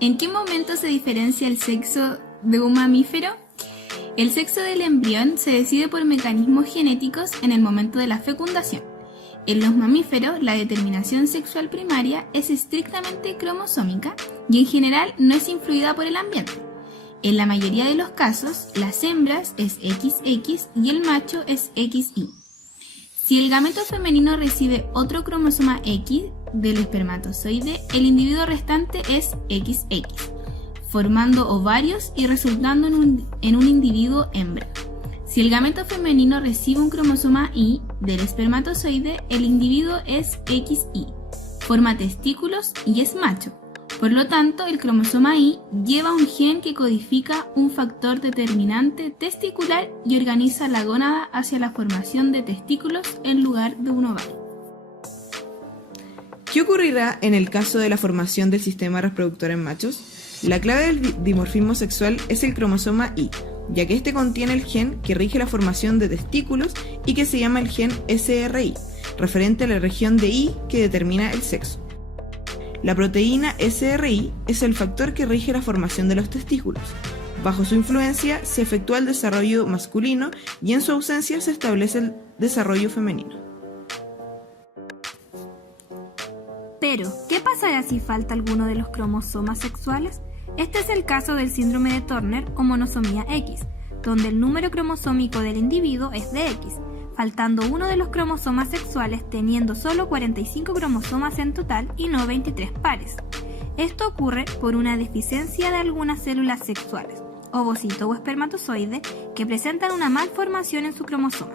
¿En qué momento se diferencia el sexo de un mamífero? El sexo del embrión se decide por mecanismos genéticos en el momento de la fecundación. En los mamíferos, la determinación sexual primaria es estrictamente cromosómica y en general no es influida por el ambiente. En la mayoría de los casos, las hembras es XX y el macho es XY. Si el gameto femenino recibe otro cromosoma X del espermatozoide, el individuo restante es XX, formando ovarios y resultando en un individuo hembra. Si el gameto femenino recibe un cromosoma Y del espermatozoide, el individuo es XY, forma testículos y es macho. Por lo tanto, el cromosoma Y lleva un gen que codifica un factor determinante testicular y organiza la gónada hacia la formación de testículos en lugar de un ovario. ¿Qué ocurrirá en el caso de la formación del sistema reproductor en machos? La clave del dimorfismo sexual es el cromosoma Y, ya que este contiene el gen que rige la formación de testículos y que se llama el gen SRY, referente a la región de Y que determina el sexo. La proteína SRY es el factor que rige la formación de los testículos. Bajo su influencia se efectúa el desarrollo masculino y en su ausencia se establece el desarrollo femenino. Pero, ¿qué pasará si falta alguno de los cromosomas sexuales? Este es el caso del síndrome de Turner o monosomía X, donde el número cromosómico del individuo es de X, faltando uno de los cromosomas sexuales teniendo solo 45 cromosomas en total y no 23 pares. Esto ocurre por una deficiencia de algunas células sexuales, ovocito o espermatozoide, que presentan una malformación en su cromosoma.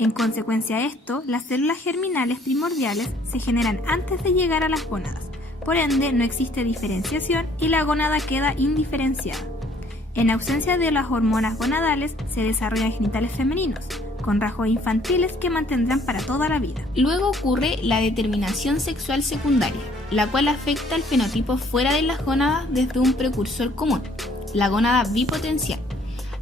En consecuencia de esto, las células germinales primordiales se generan antes de llegar a las gónadas, por ende no existe diferenciación y la gónada queda indiferenciada. En ausencia de las hormonas gonadales se desarrollan genitales femeninos, con rasgos infantiles que mantendrán para toda la vida. Luego ocurre la determinación sexual secundaria, la cual afecta el fenotipo fuera de las gónadas desde un precursor común, la gónada bipotencial,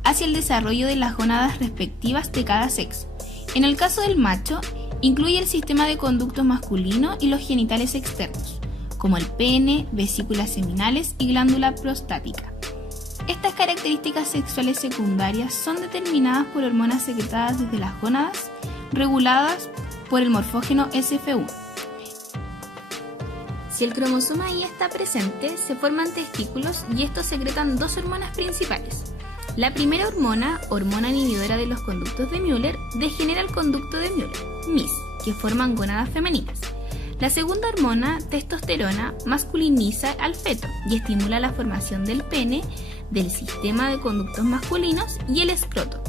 hacia el desarrollo de las gónadas respectivas de cada sexo. En el caso del macho, incluye el sistema de conductos masculino y los genitales externos, como el pene, vesículas seminales y glándula prostática. Estas características sexuales secundarias son determinadas por hormonas secretadas desde las gónadas, reguladas por el morfógeno SF1. Si el cromosoma Y está presente, se forman testículos y estos secretan dos hormonas principales. La primera hormona, hormona inhibidora de los conductos de Müller, degenera el conducto de Müller, MIS, que forman gónadas femeninas. La segunda hormona, testosterona, masculiniza al feto y estimula la formación del pene, del sistema de conductos masculinos y el escroto.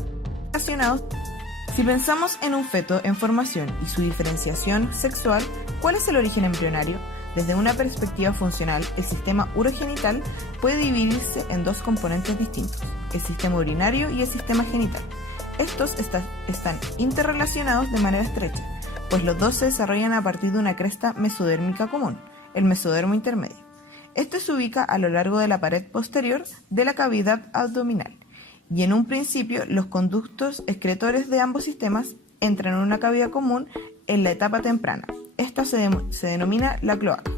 Si pensamos en un feto en formación y su diferenciación sexual, ¿cuál es el origen embrionario? Desde una perspectiva funcional, el sistema urogenital puede dividirse en dos componentes distintos, el sistema urinario y el sistema genital. Estos están interrelacionados de manera estrecha, pues los dos se desarrollan a partir de una cresta mesodérmica común, el mesodermo intermedio. Este se ubica a lo largo de la pared posterior de la cavidad abdominal, y en un principio los conductos excretores de ambos sistemas entran en una cavidad común en la etapa temprana. Esta se denomina la cloaca.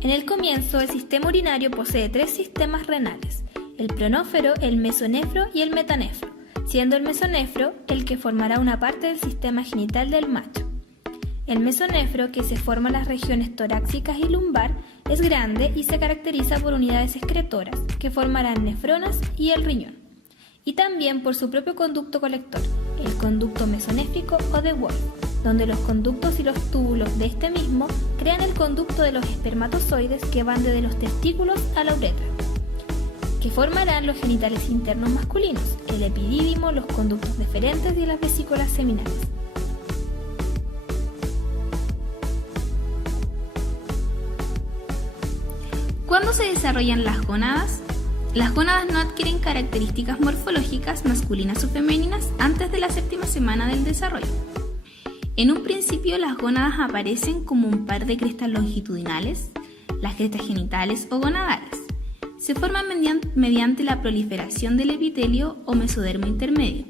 En el comienzo, el sistema urinario posee tres sistemas renales: el pronófero, el mesonefro y el metanefro, siendo el mesonefro el que formará una parte del sistema genital del macho. El mesonefro, que se forma en las regiones torácicas y lumbar, es grande y se caracteriza por unidades excretoras, que formarán nefronas y el riñón, y también por su propio conducto colector, el conducto mesonéfrico o de Wolff, donde los conductos y los túbulos de este mismo crean el conducto de los espermatozoides que van desde los testículos a la uretra, que formarán los genitales internos masculinos, el epidídimo, los conductos deferentes y las vesículas seminales. ¿Cuándo se desarrollan las gónadas? Las gónadas no adquieren características morfológicas masculinas o femeninas antes de la séptima semana del desarrollo. En un principio, las gónadas aparecen como un par de crestas longitudinales, las crestas genitales o gonadales. Se forman mediante la proliferación del epitelio o mesodermo intermedio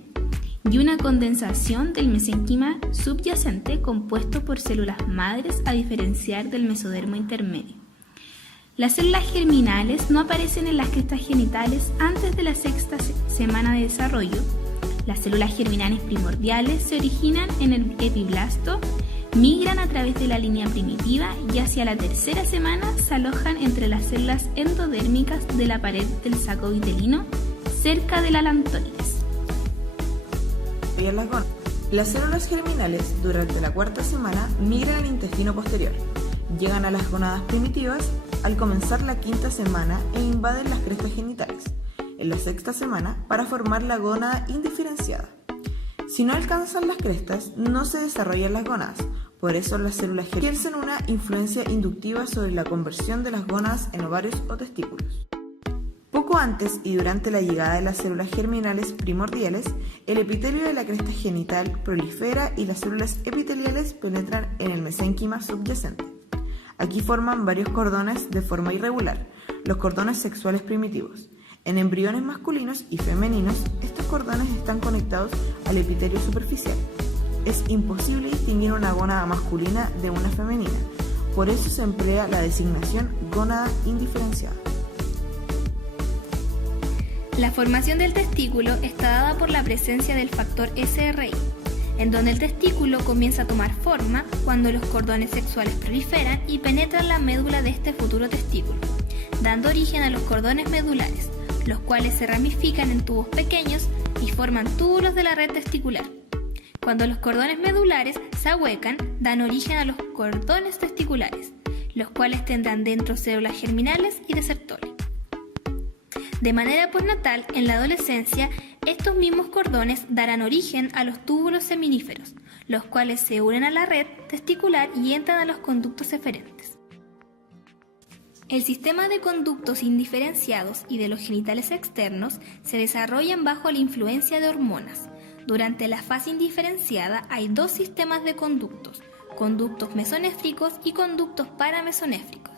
y una condensación del mesénquima subyacente compuesto por células madres, a diferenciar del mesodermo intermedio. Las células germinales no aparecen en las crestas genitales antes de la sexta semana de desarrollo. Las células germinales primordiales se originan en el epiblasto, migran a través de la línea primitiva y hacia la tercera semana se alojan entre las células endodérmicas de la pared del saco vitelino, cerca de la lantólides. Las células germinales durante la cuarta semana migran al intestino posterior, llegan a las gónadas primitivas al comenzar la quinta semana e invaden las crestas genitales en la sexta semana para formar la gónada indiferenciada. Si no alcanzan las crestas, no se desarrollan las gónadas, por eso las células ejercen una influencia inductiva sobre la conversión de las gónadas en ovarios o testículos. Poco antes y durante la llegada de las células germinales primordiales, el epitelio de la cresta genital prolifera y las células epiteliales penetran en el mesénquima subyacente. Aquí forman varios cordones de forma irregular, los cordones sexuales primitivos. En embriones masculinos y femeninos, estos cordones están conectados al epitelio superficial. Es imposible distinguir una gónada masculina de una femenina, por eso se emplea la designación gónada indiferenciada. La formación del testículo está dada por la presencia del factor SRI, en donde el testículo comienza a tomar forma cuando los cordones sexuales proliferan y penetran la médula de este futuro testículo, dando origen a los cordones medulares, los cuales se ramifican en tubos pequeños y forman túbulos de la red testicular. Cuando los cordones medulares se ahuecan, dan origen a los cordones testiculares, los cuales tendrán dentro células germinales y desertores. De manera postnatal, en la adolescencia, estos mismos cordones darán origen a los túbulos seminíferos, los cuales se unen a la red testicular y entran a los conductos eferentes. El sistema de conductos indiferenciados y de los genitales externos se desarrollan bajo la influencia de hormonas. Durante la fase indiferenciada hay dos sistemas de conductos mesonéfricos y conductos paramesonéfricos.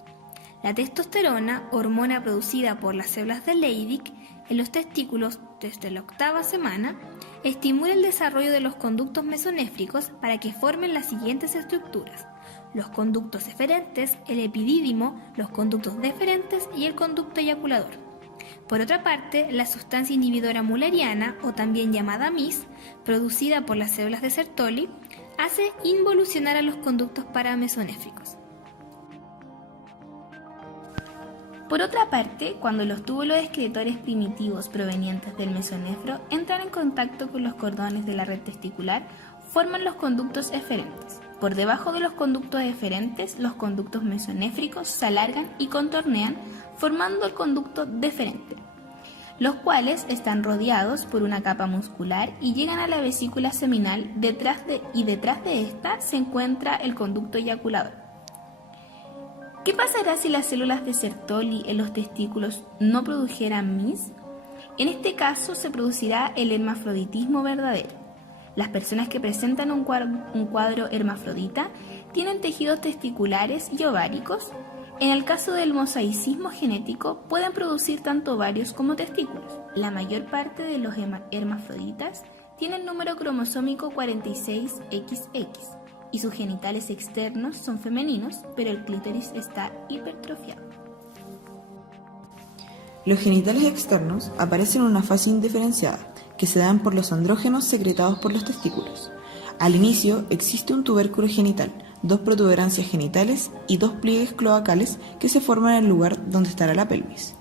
La testosterona, hormona producida por las células de Leydig en los testículos desde la octava semana, estimula el desarrollo de los conductos mesonéfricos para que formen las siguientes estructuras: los conductos eferentes, el epidídimo, los conductos deferentes y el conducto eyaculador. Por otra parte, la sustancia inhibidora mulleriana, o también llamada MIS, producida por las células de Sertoli, hace involucionar a los conductos paramesonéfricos. Por otra parte, cuando los túbulos excretores primitivos provenientes del mesonefro entran en contacto con los cordones de la red testicular, forman los conductos eferentes. Por debajo de los conductos eferentes, los conductos mesonéfricos se alargan y contornean, formando el conducto deferente, los cuales están rodeados por una capa muscular y llegan a la vesícula seminal, detrás de esta se encuentra el conducto eyaculador. ¿Qué pasará si las células de Sertoli en los testículos no produjeran MIS? En este caso se producirá el hermafroditismo verdadero. Las personas que presentan un cuadro hermafrodita tienen tejidos testiculares y ováricos. En el caso del mosaicismo genético pueden producir tanto ovarios como testículos. La mayor parte de los hermafroditas tienen número cromosómico 46XX y sus genitales externos son femeninos, pero el clítoris está hipertrofiado. Los genitales externos aparecen en una fase indiferenciada, que se dan por los andrógenos secretados por los testículos. Al inicio existe un tubérculo genital, dos protuberancias genitales y dos pliegues cloacales que se forman en el lugar donde estará la pelvis.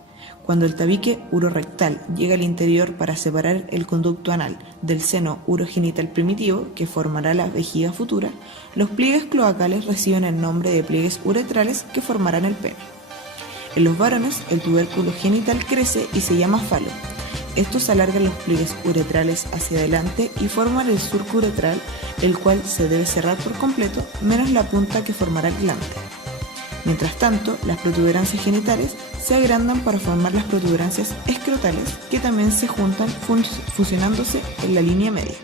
Cuando el tabique urorectal llega al interior para separar el conducto anal del seno urogenital primitivo, que formará la vejiga futura, los pliegues cloacales reciben el nombre de pliegues uretrales que formarán el pene. En los varones, el tubérculo genital crece y se llama falo. Estos alargan los pliegues uretrales hacia adelante y forman el surco uretral, el cual se debe cerrar por completo, menos la punta que formará el glande. Mientras tanto, las protuberancias genitales se agrandan para formar las protuberancias escrotales, que también se juntan fusionándose en la línea media.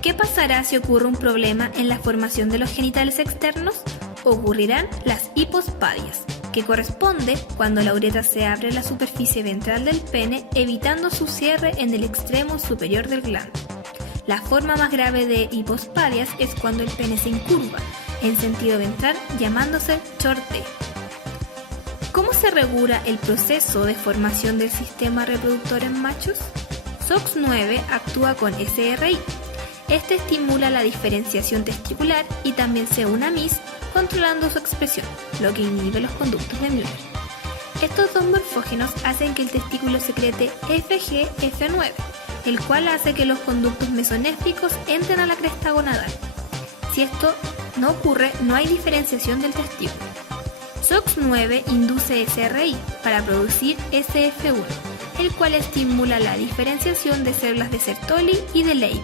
¿Qué pasará si ocurre un problema en la formación de los genitales externos? Ocurrirán las hipospadias, que corresponde cuando la uretra se abre en la superficie ventral del pene, evitando su cierre en el extremo superior del glande. La forma más grave de hipospadias es cuando el pene se incurva en sentido ventral, llamándose short D. ¿Cómo se regula el proceso de formación del sistema reproductor en machos? SOX9 actúa con SRI. Este estimula la diferenciación testicular y también se une a MIS, controlando su expresión, lo que inhibe los conductos de Müller. Estos dos morfógenos hacen que el testículo secrete FGF9, el cual hace que los conductos mesonéfricos entren a la cresta gonadal. Si esto no ocurre, no hay diferenciación del testículo. SOX9 induce SRI para producir SF1, el cual estimula la diferenciación de células de Sertoli y de Levy.